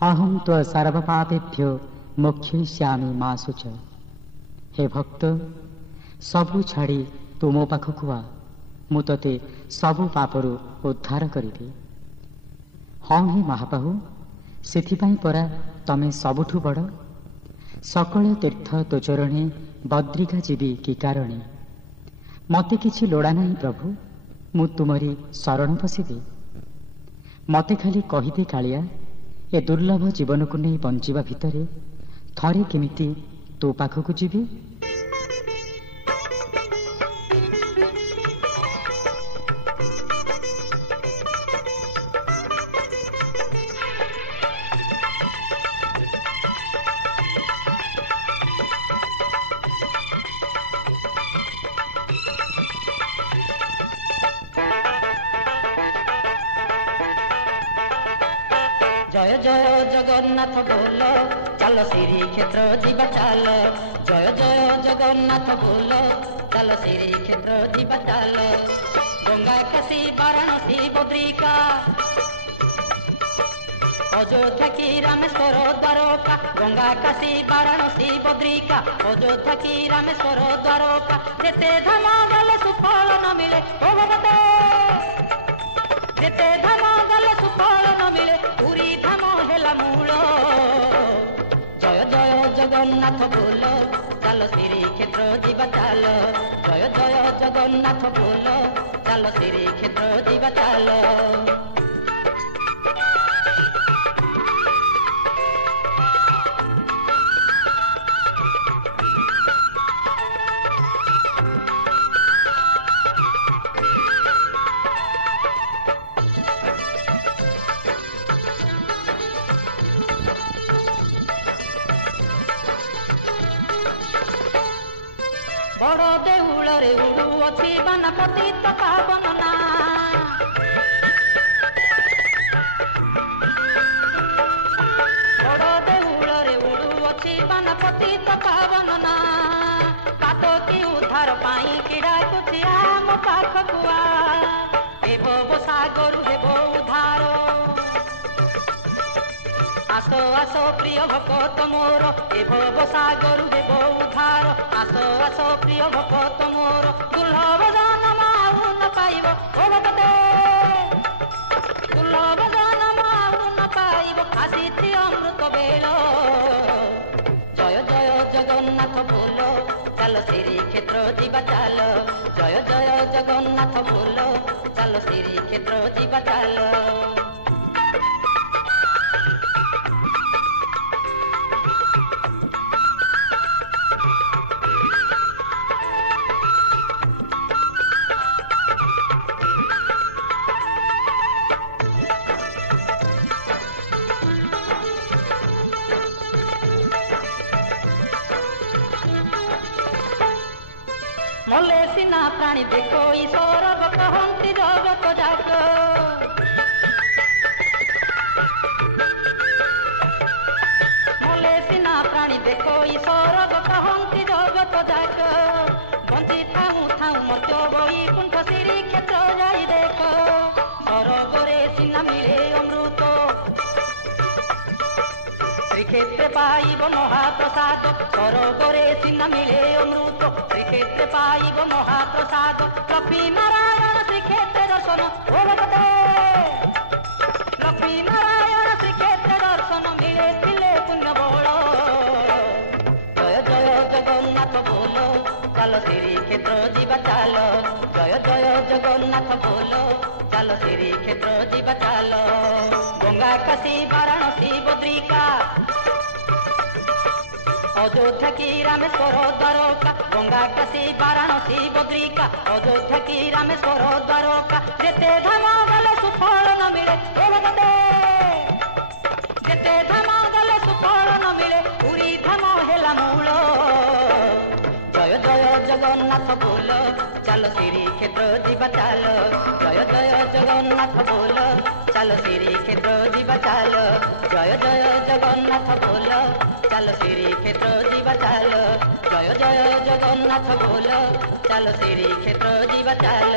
अहम तो सर्वपापेभ्यो मोक्षयिष्यामि मा शुच। हे भक्त सबु छाड़ी तू मो पाखकु आ, मु तते सबु पापरु उद्धार करिबी। हाँ हे महाबाहु, सेथिपाई परा तमे सबुठु बड़। सकल तीर्थ तो चरणे बद्रिका जीवी कि कारणे। मते किछि लोड़ा नहीं प्रभु, मु तुमरी शरण पशिबी। मते खाली कहिदे कालिया, ए दुर्लभ जीवन को नहीं बंचिबा भितरे थरे केमिति तो पाखकु जीवी। जय जय जगन्नाथ बोल, चल श्री क्षेत्र जीवा चाल। जय जय जगन्नाथ बोल, चल श्री क्षेत्र जीवा चाल। गंगा काशी वाराणसी बद्रिका, अयोध्या की रामेश्वर द्वारका। गंगा काशी वाराणसी बद्रिका, अयोध्या की रामेश्वर द्वारका। जेते धाम गले सुफल न मिले ओ भगवते, जेते धाम गले सुफल न मिले पुरी धाम हेला मूल। जय जय जगन्नाथ बोल, चल श्री क्षेत्र जीवा चाल। जय जय जगन्नाथ बोल, चल श्री क्षेत्र जीवा चाल। बड़ देउल रे उड़ू अच्छी बाना पतित पावन ना। बड़ देउल रे उड़ू अच्छी बाना पतित पावन ना। कातो की उद्धार पाई किड़ा कुचिया मो पाखकु आ। हे भव सागर देव उद्धार, आसो आसो प्रिय भक्त मोर। हे भव सागर देव उद्धार, आसो आसो प्रिय भक्त मोर। दुर्लभ जन्म आउ न पाइब ओ भगवते, दुर्लभ जन्म आउ न पाइब आसीछि अमृत बेल। जय जय जगन्नाथ बोल, चल श्री क्षेत्र जीवा चाल। जय जय जगन्नाथ बोल, चल श्री क्षेत्र जीवा चाल। मले सिना प्राणी देखो ईश्वर कहती जगत जाक। मले सिना प्राणी देखो ईश्वर कहती जगत जाक। बंची थाऊ थाऊ मर्त्य बई कुंठ श्री क्षेत्र जाई देख। सरगरे सिना मिले अमृत, श्रीक्षेत्र पाइब महाप्रसाद। सरगरे सिना मिले अमृत, श्रीक्षेत्र पाइब महाप्रसाद। लक्ष्मी नारायण श्रीक्षेत्र दर्शन ओ भगवते, लक्ष्मी नारायण श्रीक्षेत्र दर्शन मिले थिले पुण्य बल। जय जय जगन्नाथ बोल, चल श्री क्षेत्र जीवा चाल। जय जय जगन्नाथ बोल, चल श्री क्षेत्र जीवा चाल। गंगा काशी वाराणसी बद्रिका, अयोध्या की रामेश्वर द्वारका। गंगा काशी वाराणसी बद्रिका, अयोध्या की रामेश्वर द्वारका। जेते धाम गले सुफल न मिले ओ भगवते, जेते धाम गले सुफल न मिले पुरी धाम हेला मूल। जय जय जगन्नाथ बोल, चल श्री क्षेत्र जीवा चाल। जय जय जगन्नाथ बोल, चल श्री क्षेत्र जीवा चाल। जय जय जगन्नाथ बोल, चल श्री क्षेत्र जीवा चाल। जय जय जगन्नाथ बोल, चल श्री क्षेत्र जीवा चाल।